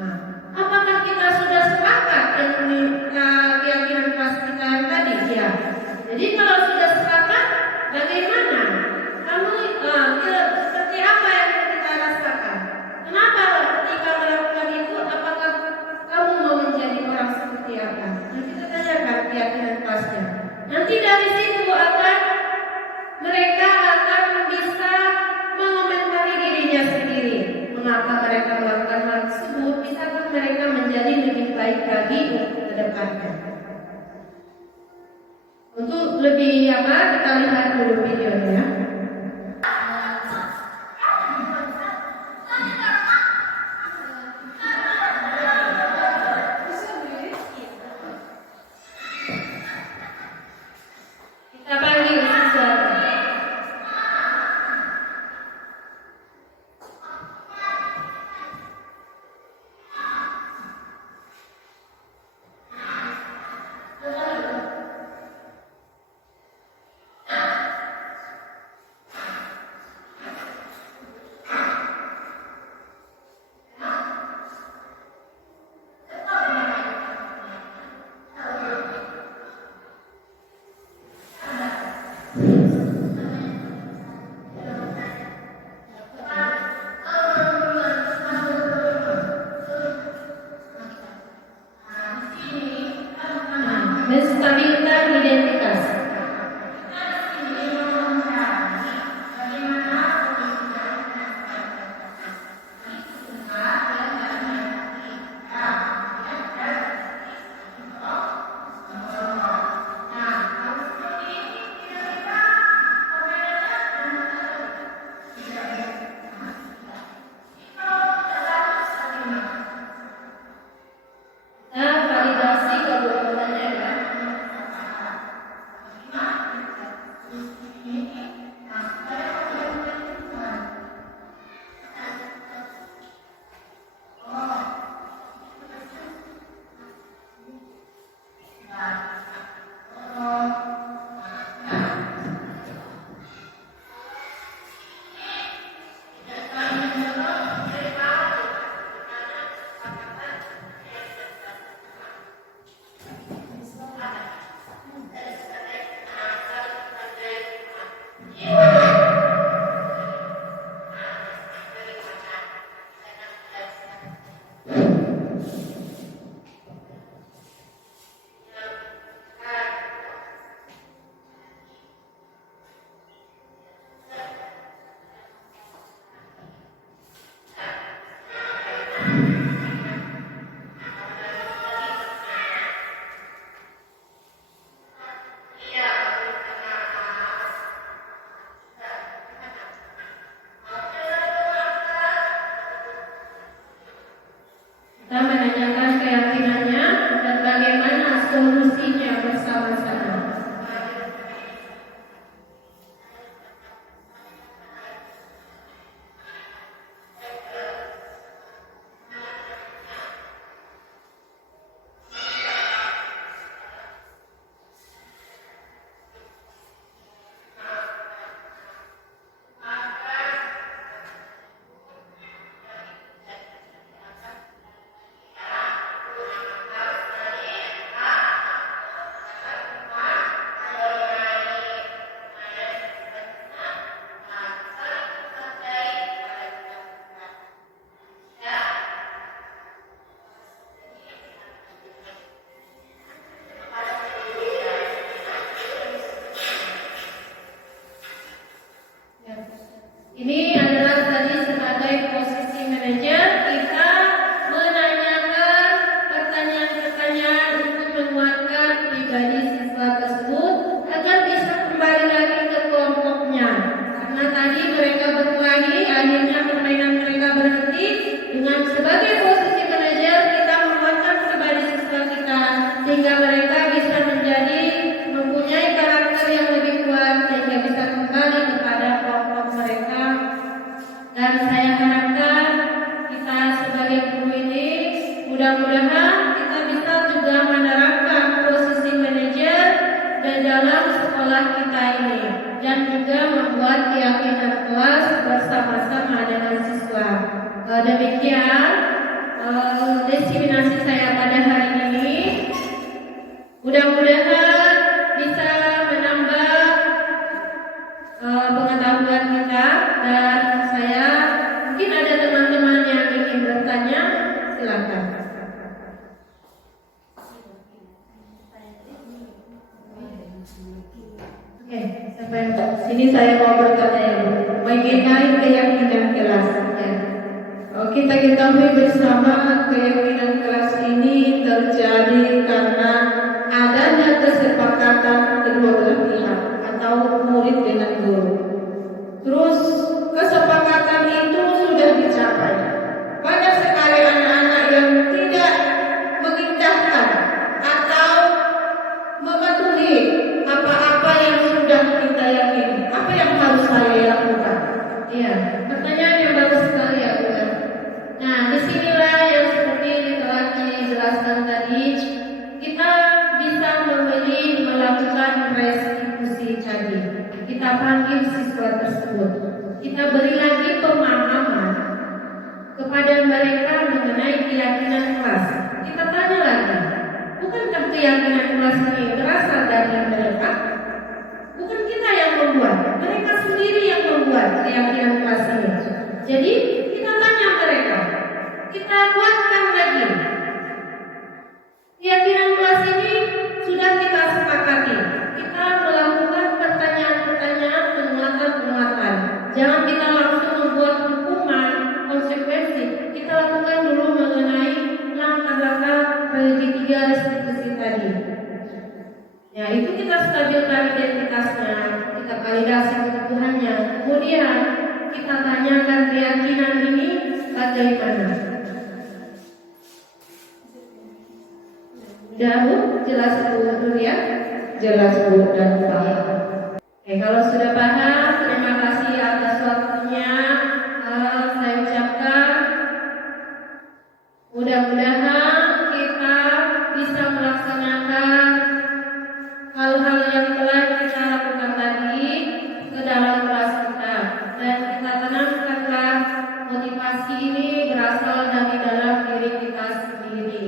Nah, apakah kita sudah sepakat dengan keyakinan kelas kita yang tadi? Ya. Jadi kalau sudah sepakat, bagaimana? Kamu seperti apa yang kita rasakan? Kenapa ketika melakukan itu, apakah kamu mau menjadi orang seperti apa? Nah, kita tanyakan keyakinan kelasnya. lebih kita lihat dulu videonya. Kita panggil siswa. Menstabilkan identitas. Nah, validasi kebenarannya ya. Kita menanyakan keyakinannya dan bagaimana solusinya bersama-sama. Ini adalah tadi sebagai posisi manajer, kita menanyakan pertanyaan-pertanyaan untuk menguatkan pribadi siswa tersebut agar bisa kembali lagi ke kelompoknya. Karena tadi mereka berkelahi, akhirnya permainan mereka berhenti. Dengan sebagai posisi manajer, kita menguatkan pribadi siswa kita sehingga mereka bisa mempunyai karakter yang lebih kuat sehingga bisa kembali kepada kelompok mereka. Dan saya harapkan kita sebagai guru ini mudah-mudahan kita bisa juga menerapkan posisi manajer di dalam sekolah kita ini dan juga membuat keyakinan kelas bersama-sama dengan siswa. Demikian diseminasi saya pada hari ini. Mudah-mudahan bisa menambah pengetahuan kita, dan saya mungkin ada teman-teman yang ingin bertanya, silakan. Oke, sampai sini saya mau bertanya mengenai keyakinan kelas. Kita ketahui bersama keyakinan kelas ini terjadi karena adanya kesepakatan kedua belah pihak. panggil siswa tersebut. Kita beri lagi pemahaman kepada mereka mengenai keyakinan kelas. Kita tanya lagi, bukankah keyakinan kelas ini berasal dari mereka? Bukan kita yang membuat, mereka sendiri yang membuat keyakinan kelas ini. Jadi kita tanya mereka, kita kuatkan lagi. Keyakinan kelas ini sudah kita sepakati. Kita melakukan pertanyaan-pertanyaan, penguatan-penguatan. Jangan kita langsung membuat hukuman, konsekuensi. Kita lakukan dulu mengenai langkah-langkah ketiga restitusi tadi. Ya, itu kita stabilkan identitasnya, kita validasi kebutuhannya. Kemudian kita tanyakan keyakinan ini bagaimana. Udah Bu, jelas Bu ya? Jelas Bu dan Pak. Oke, kalau sudah paham, terima kasih atas waktunya. Saya ucapkan mudah-mudahan kita bisa melaksanakan hal-hal yang telah kita lakukan tadi ke dalam kelas kita, dan kita tanamkanlah motivasi ini berasal dari dalam diri kita sendiri.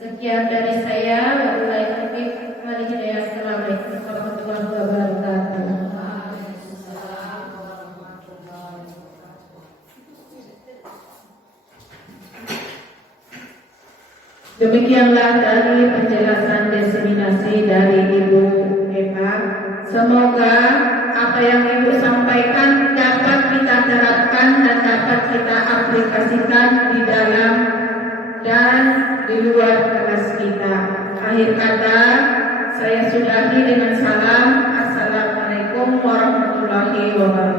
Sekian dari saya. Wabillahi taufiq wal hidayah. Assalamualaikum warahmatullahi wabarakatuh. Demikianlah dari penjelasan diseminasi dari Ibu Eva. Semoga apa yang Ibu sampaikan dapat kita terapkan dan dapat kita aplikasikan di dalam dan di luar kelas kita. Akhir kata, saya sudahi dengan salam. Assalamualaikum warahmatullahi wabarakatuh.